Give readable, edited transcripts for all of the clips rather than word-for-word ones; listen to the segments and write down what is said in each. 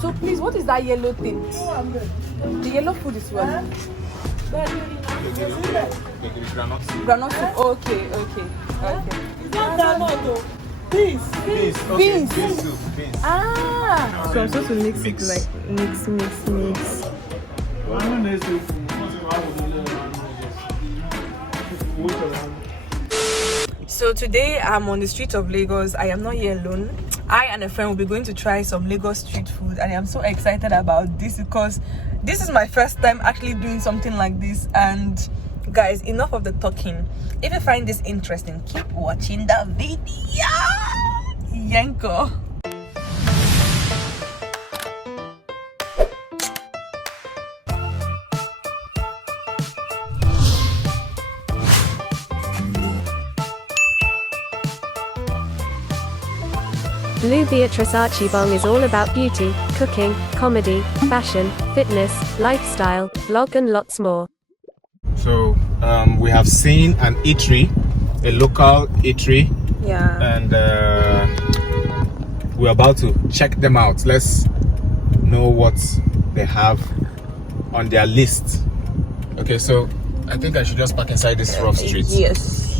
So please, what is that yellow thing? The yellow food is what? Granite soup. Okay. It's not granite though. Beans. Beans. Beans. Ah. So I'm supposed to mix it like mix. So today I'm on the streets of Lagos. I am not here alone. I and a friend will be going to try some Lagos street food, and I'm so excited about this because this is my first time actually doing something like this. And guys, enough of the talking. If you find this interesting, keep watching the video. Yanko. Blue Beatrice Archibong is all about beauty, cooking, comedy, fashion, fitness, lifestyle, vlog and lots more. So we have seen an eatery, a local eatery. Yeah. And we're about to check them out. Let's know what they have on their list. Okay, so I think I should just park inside this rough street. Yes.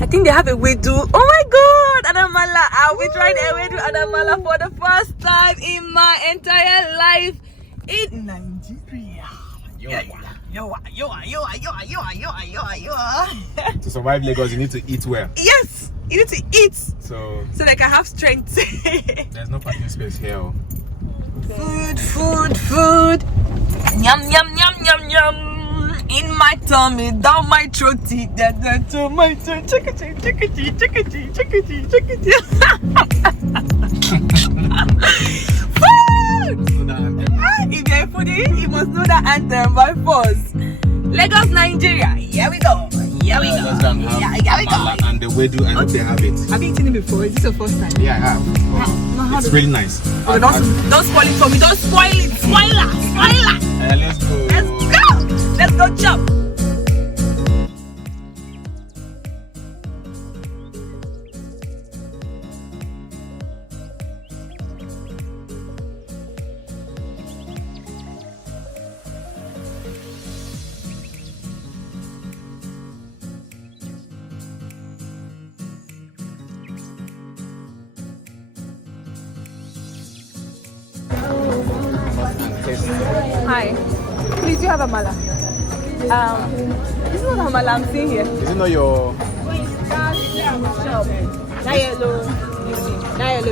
I think they have a wedu. Oh my god, and amala. We tried a wedu and amala for the first time in my entire life in Nigeria. To survive Lagos, you need to eat well. Yes, you need to eat so they can have strength. There's no parking space here. Food. Yum. In my tummy, down my throaty, down to my throat. Chickadee. Food! If you're a foodie, you must know that anthem by force. Lagos, Nigeria. Here we go. Here we go. And the wedu, I know they have it. Have you eaten it before? Is this your first time? Yeah, I have. It's really nice. Oh, don't spoil it for me. Don't spoil it. Spoiler. Let's go. Let's go jump. Hi. Please, you have amala. This is not amala I'm seeing here. Is it not your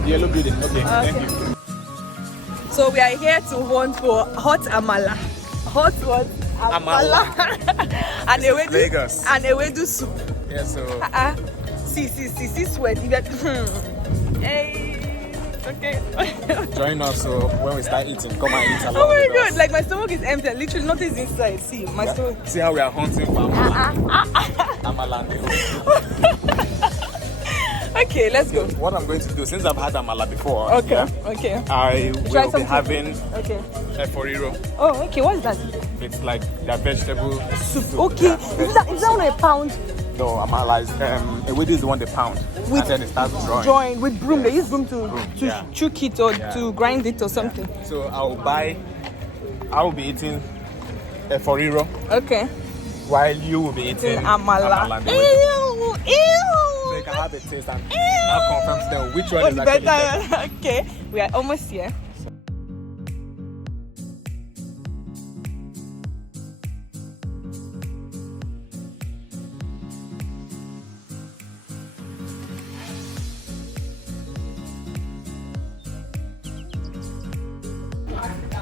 yellow building? Okay, thank you. So we are here to hunt for hot amala. Hot what? Amala. And a Lagos. And a wedu soup. Yeah, so See sweat. Hey. Okay. join us, so when we start eating, come and eat along. Oh my with god, us. like my stomach is empty. Literally nothing is inside. See, my stomach. See how we are hunting for amala. Okay, let's go. What I'm going to do, since I've had amala before, Okay. I Try will be something. having Okay. a foriro. Oh, okay. What is that? It's like their vegetable Soup. Okay. Yeah, Is that one a pound? No, amala is a wedu is the one they pound, With and then it starts drawing. Join with broom. They use broom to yeah. chook it or to grind it or something. So I will be eating a foriro Okay. while you will be eating Amala. and the wedu. Ew. So you can have a taste and now confirm to them which one is actually better. Okay, we are almost here.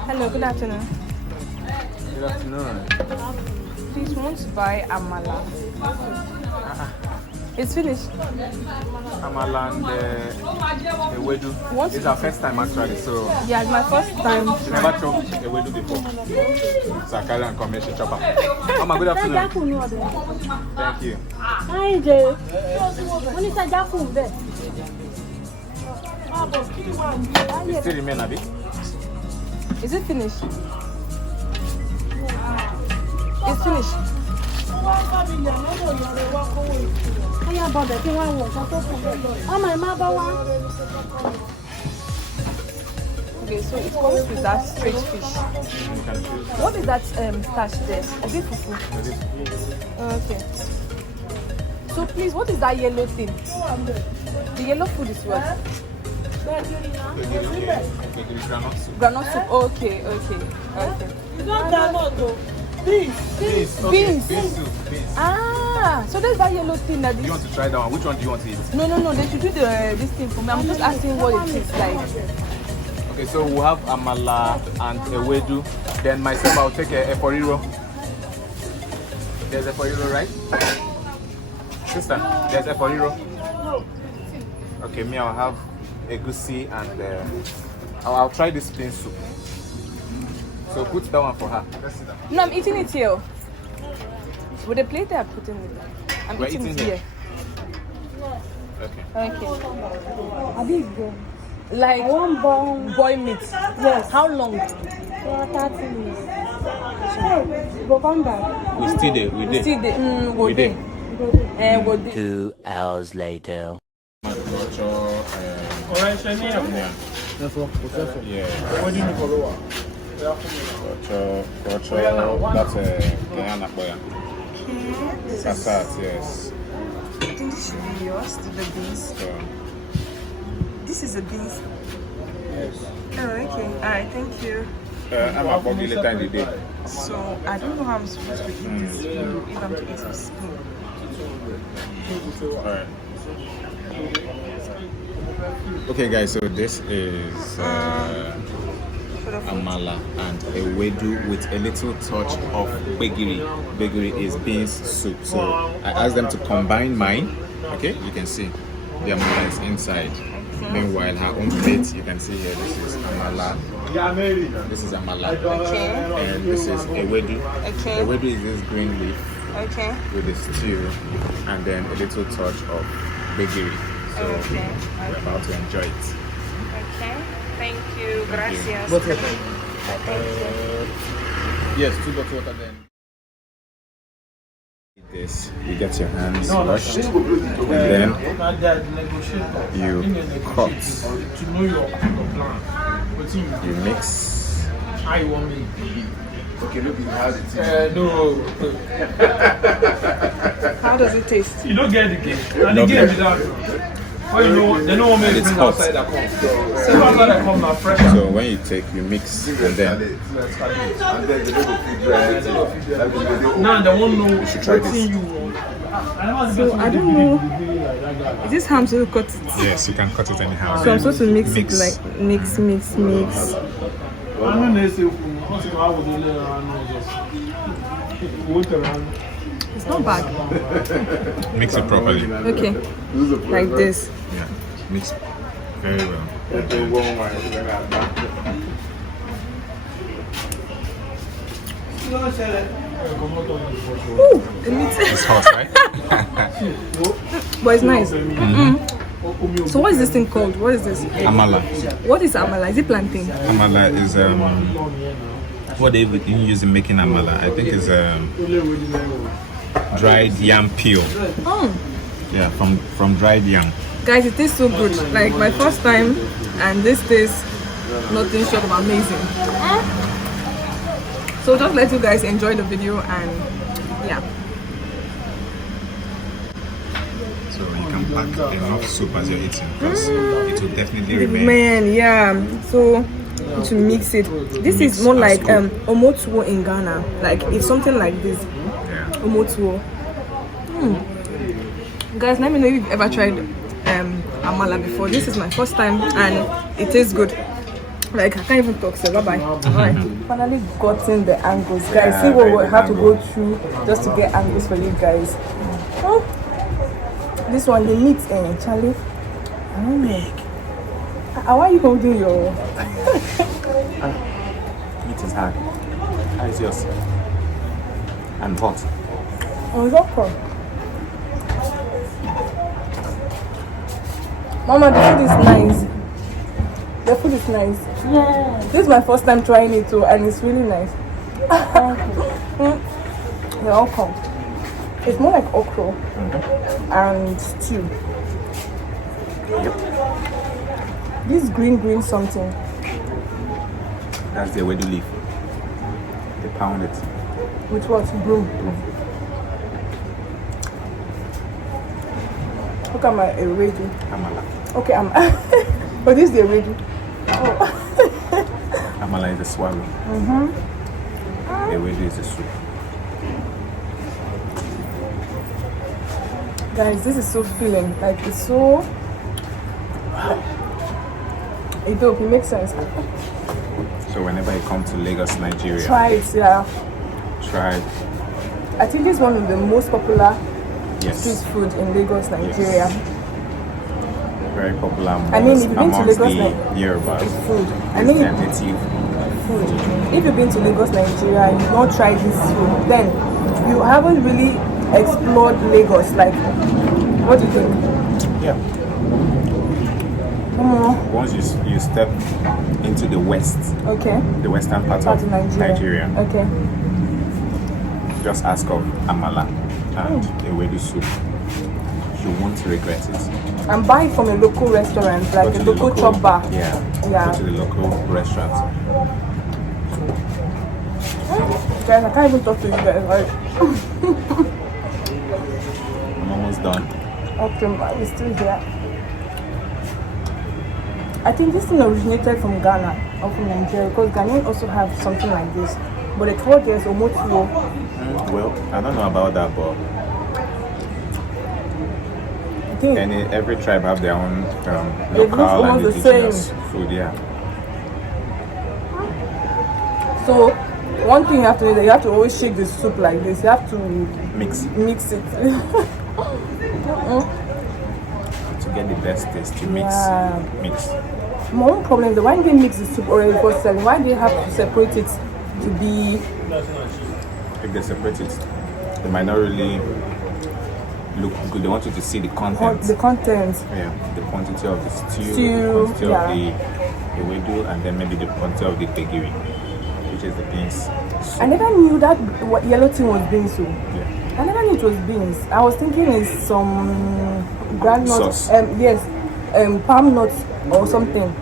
Hello, good afternoon. Good afternoon. Please, we want to buy amala. It's finished. Amala and the wedu. What? It's our first time actually, so Yeah, it's my first time. we never chopped a wedu before. So I carry and commercial chopper. Mama, good afternoon. Thank you. Hi, Jay. When is that food there? It still remain a bit. Is it finished? It's finished. Okay, so it comes with that straight fish. What is that starch there? Is it fufu? Okay. So please, what is that yellow thing? The yellow food is what? Granite soup. Okay. It's not granite though. Beans. Beans. Soup. Ah, so there's that yellow thing that You this. want to try that one? Which one do you want to eat? No. They should do this thing for me. I'm just asking what it is like. Okay, so we'll have amala and ewedu. Then myself, I'll take a eforiro. There's eforiro, right? Sister, there's eforiro. Okay, me, I'll have egusi and I'll try this plain soup. So put that one for her. Let's see that. No, I'm eating it here. With the plate I'm putting it. I'm We're eating it eating here. Okay. Okay. Like one boy meat. Yes. How long? 30 minutes. Sure. Go come back. We still there. We there. Still there. We there. 2 hours later. Alright, Shani. Yeah. What do you follow? That's Ghanaian boy. Fatther, yes. I think this should be yours, the beans. So, This is a beans. Yes. Oh, okay. Alright, thank you. I'm a buggy later in the day. So I don't know how I'm supposed to eat this food if I'm to eat a spoon. Alright. Okay, guys, so this is amala and ewedu with a little touch of begiri. Begiri is beans soup. So I asked them to combine mine. Okay, you can see the amala is inside. Meanwhile, her own plate, you can see here, this is amala. This is amala. Okay. And this is ewedu. Okay. Ewedu is this green leaf Okay. with the stew and then a little touch of begiri. So Okay. we're about to enjoy it. Okay. Thank you. Gracias. What's Thank you. Yes, 2 bottles water then. This, you get your hands washed, and then you cut, you mix. Okay, look, how it is. No. How does it taste? You don't get the game. And the game is that. Well, you know, they don't want me to It's bring hot. outside that come. So outside that come now fresh. So when you take, you mix, and then Now they won't know. you should try this. So I don't know. Is this how I'm supposed to cut it? Yes, you can cut it anyhow. So I'm supposed to mix Mix. it like mix. I don't know if It's not bad. Mix it properly. Okay. Like this. Yeah, mix very well. Ooh, the meat. It's hot, right? But it's nice. So what is this thing called? What is this? Amala. What is amala? Is it plantain? Amala is what they even use in making amala. I think is dried yam peel. Oh. Yeah, from dried yam. Guys, it tastes so good. Like my first time, and this tastes nothing short of amazing. So just let you guys enjoy the video and yeah. So you can pack enough soup as you're eating because it will definitely remain. Man, yeah. So to mix it, this is more like omotuo in Ghana. Like it's something like this. Yeah. Omotuo. Guys, let me know if you've ever tried amala before. This is my first time and it tastes good. Like I can't even talk, so bye bye. Alright. Finally gotten the angles, guys. Yeah, see what we very have to go angle. through just to get angles for you guys. Oh, this one, the meat, Charlie. I don't know. Why are you holding your? Meat is hard. How is yours? And hot. Oh, it's okay. Mama, the food is nice. The food is nice. Yeah. This is my first time trying it too, and it's really nice. They're all come. It's more like okra and stew. This green something. That's the wedu leaf. They pound it. With what? Broom. Look at my ewedu. Amala. Okay, I'm. But this is the ewedu. Oh. Amala is the swallow. The wedu is the soup. Guys, this is so filling. Like it's so. It makes sense. So whenever you come to Lagos, Nigeria, Try it, yeah. try it. I think it's one of the most popular Yes. street food in Lagos, Nigeria. Very popular amongst, I mean, if you've been to amongst Lagos, the Yorubas. Food. I It's mean, their native food. If you've been to Lagos, Nigeria, and you've not tried this food, then you haven't really explored Lagos. Like, what do you think? Yeah. Once you step into the west, Okay. the western part Part of of Nigeria, Okay. just ask of amala and ewedu soup. You won't regret it. I'm buying from a local restaurant, like Go a to the local chop bar. Yeah. Yeah. Go to the local restaurant. Guys, I can't even talk to you guys. Like, I'm almost done. okay, we're still here. I think this thing originated from Ghana or from Nigeria because Ghanaians also have something like this. But the third is omotuo. Well, I don't know about that, but I think every tribe have their own They look local and almost the indigenous food. Yeah. so. One thing you have to do is that you have to always shake the soup like this. You have to Mix mix it. to get the best taste. You mix. Yeah. Mix. My own problem is that when they mix the soup already for selling, why do they have to separate it to be? If they separate it, they might not really look good. They want you to see the content. The content. Yeah, the quantity of the stew, Stew, the quantity yeah. of the wedu, and then maybe the quantity of the begiri, which is the beans. I never knew that what yellow thing was beans. So Yeah. I never knew it was beans. I was thinking it's some groundnut. Sauce. Yes, palm nuts or something.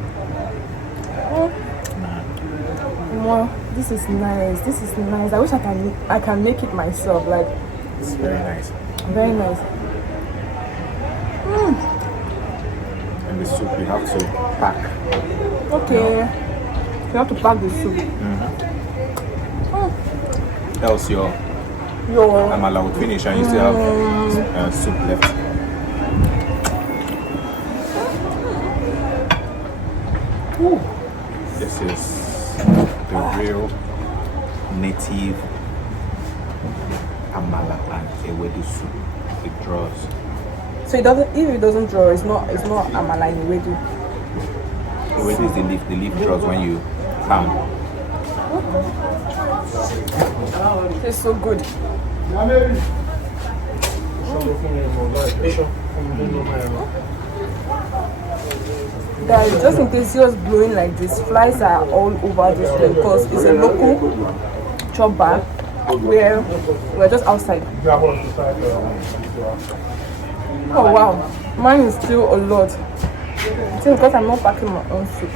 Well, this is nice. This is nice. I wish I can make it myself. Like, It's very nice. very nice. And the soup you have to pack. Okay. You have to pack the soup. Else your amala would finish and you still have soup left. Ooh. This is the real native amala and ewedu soup. It draws. So it doesn't. If it doesn't draw, it's not amala in ewedu. Ewedu is the leaf. The leaf draws when you pound. It's so good. Guys, just in case yours blowing like this, flies are all over this place because it's a local chop bar where we're just outside. Oh wow, mine is still a lot. I think because I'm not packing my own soup.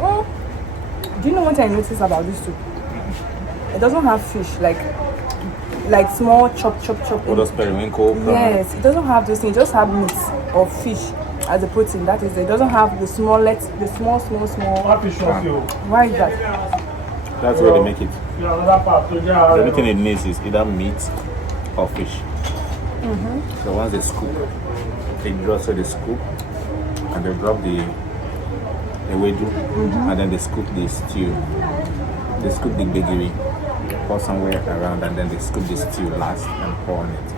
Oh, do you know what I noticed about this soup? It doesn't have fish, like small chop. All those periwinkle. Yes, it doesn't have those things. It just have meat or fish as a protein. That is, it doesn't have the small. Why is that? That's where they make it. The only thing it needs is either meat or fish. So once they scoop, they drop so they scoop and they drop the wedu and then they scoop the stew. They scoop the begiri, pour somewhere around and then they scoop the stew last and pour on it.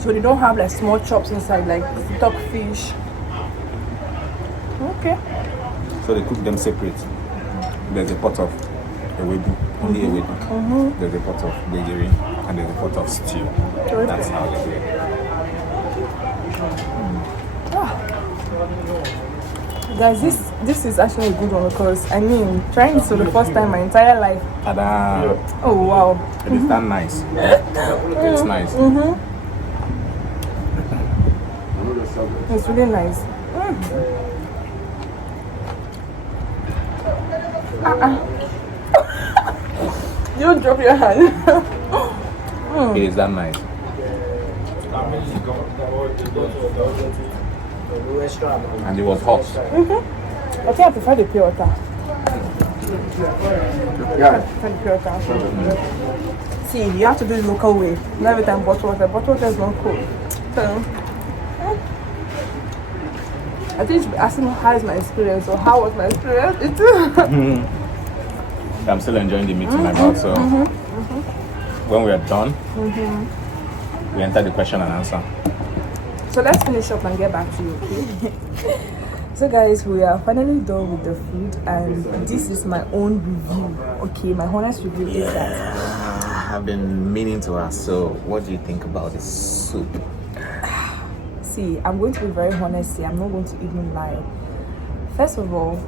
So they don't have like small chops inside, like stock fish. Okay. So they cook them separate. There's a pot of ewedu, only ewedu. There's a pot of begiri and there's a pot of stew. That's how they do it. Guys, this is actually a good one because I mean, trying this for the first time my entire life. Ta-da! Oh wow. It is that nice. It's nice. It's really nice. You don't drop your hand. It is that nice. And it was hot. I think I prefer the pure water. Yeah. See, you have to do it the local way. Not every time bottled water. Bottled water is not cool. So, I think you should be asking how is my experience or how was my experience. I'm still enjoying the meat in my mouth. So, when we are done, we enter the question and answer. So let's finish up and get back to you, okay? So guys, we are finally done with the food and this is my own review, okay? My honest review is that I've been meaning to ask, so what do you think about this soup? see, I'm going to be very honest here. I'm not going to even lie. First of all,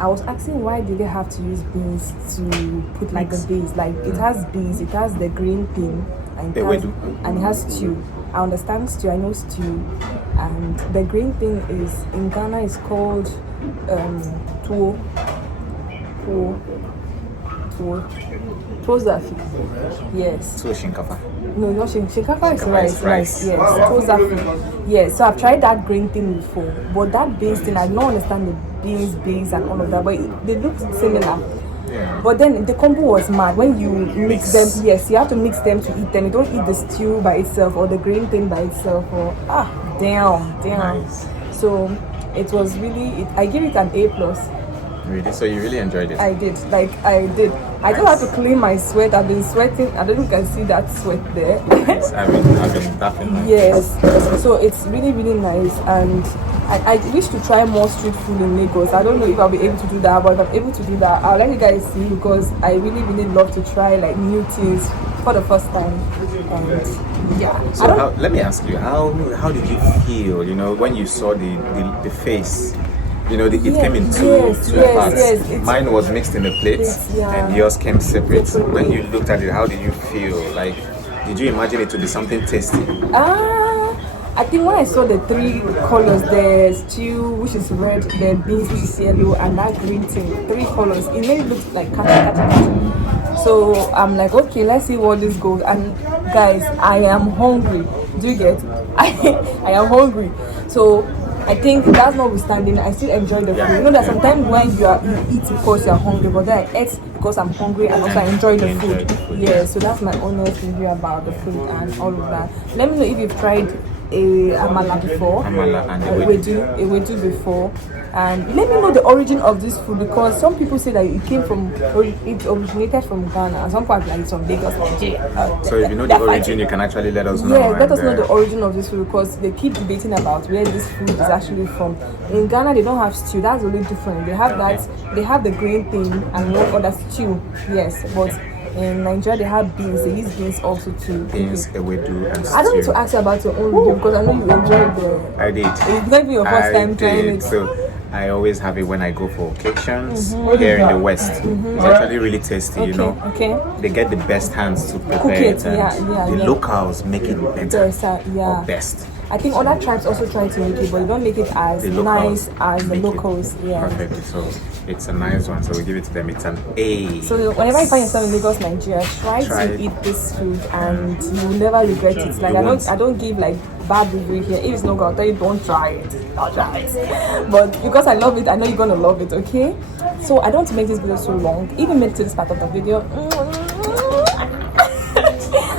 I was asking why did they have to use beans to put like the base? Like it has beans, it has the green thing, and it has stew. I understand stew, I know stew, and the green thing is in Ghana is called tuwo. Tozafi. Yes. So shinkafa. No, not shinkafa is rice. Yes. Oh. Tozafi. Yes. So I've tried that green thing before, but that beans thing I don't understand the beans and all of that, but they look similar. Yeah. But then the combo was mad when you mix them. Yes, you have to mix them to eat them. You don't eat the stew by itself or the green thing by itself. Or damn. Nice. So it was really. I give it an A+. Really? So you really enjoyed it? I did. I don't have to clean my sweat. I've been sweating. I don't know if you can see that sweat there. Yes, I've been tapping my Yes. So it's really, really nice. And I wish to try more street food in Lagos. I don't know if I'll be able to do that, but if I'm able to do that, I'll let you guys see because I really, really love to try like new things for the first time. And yeah. So let me ask you, how did you feel, when you saw the face? It came in two parts. Yes, Mine was mixed in the plates, and yours came separate. When you looked at it, how did you feel? Like, did you imagine it to be something tasty? I think when I saw the three colors, the stew, which is red, the beans, which is yellow, and that green thing, 3 colors, it made it look like kati. So I'm like, okay, let's see what this goes. And guys, I am hungry. Do you get? I am hungry. So I think that's notwithstanding, I still enjoy the food. You know that sometimes when you eat because you're hungry, but then I ate because I'm hungry and also I enjoy the food. Yeah, so that's my honest review about the food and all of that. Let me know if you've tried amala before. Amala and ewedu before. And let me know the origin of this food because some people say that it originated from Ghana and some parts like it's from Lagos, Nigeria. So if you know the origin, you can actually let us know. Yeah, let us know the origin of this food because they keep debating about where this food is actually from. In Ghana, they don't have stew. That's really different. They have that. They have the green thing and one other stew. Yes, but in Nigeria they have beans. They use beans also too. Beans, ewedu, and stew. I don't need to ask you about your own review because I know you enjoyed the. I did. It's not even your first time trying it. So I always have it when I go for occasions here in the West. It's actually really tasty, Okay. They get the best hands to prepare Cook it, and the locals make it better or best. I think other tribes also try to make it, but they don't make it as nice as the locals. Yeah. Perfect. So it's a nice one. So we give it to them. It's an A. So whenever you find yourself in Lagos, Nigeria, try to eat this food, and you will never regret it. Like I don't give like bad review here. If it's not good, I'll tell you don't try it. Don't try it. But because I love it, I know you're gonna love it. Okay. So I don't want to make this video so long. Even make to this part of the video.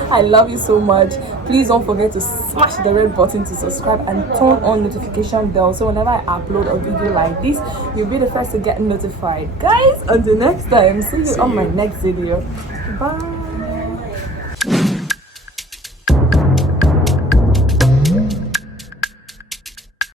I love you so much. Please don't forget to smash the red button to subscribe and turn on notification bell so whenever I upload a video like this, you'll be the first to get notified. Guys, until next time, see you on my next video. Bye.